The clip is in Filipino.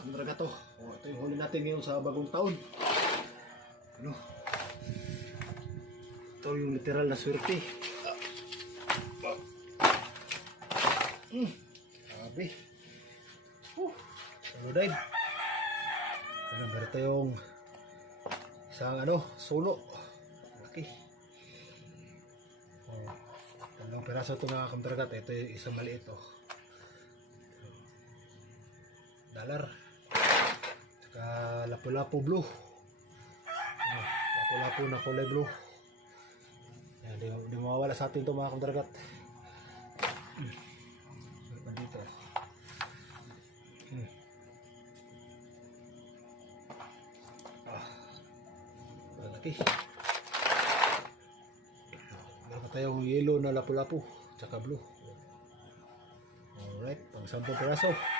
kamdraga to. O, ito yung huli natin ngayon sa bagong taon. Ano? Ito yung literal na swerte. Sabi. Ano din? Kaya meron tayong isang sulo. Laki. Tatlong piraso ito mga kamdragat. Ito yung isang maliit $1. Saka lapu-lapu blue. Lapu-lapu na kulay blue. Yan, di mawawala sa atin ito mga kamdragat. Dito. Malaki. Meron tayong yellow na lapu-lapu tsaka blue. Alright, pang 10 piraso.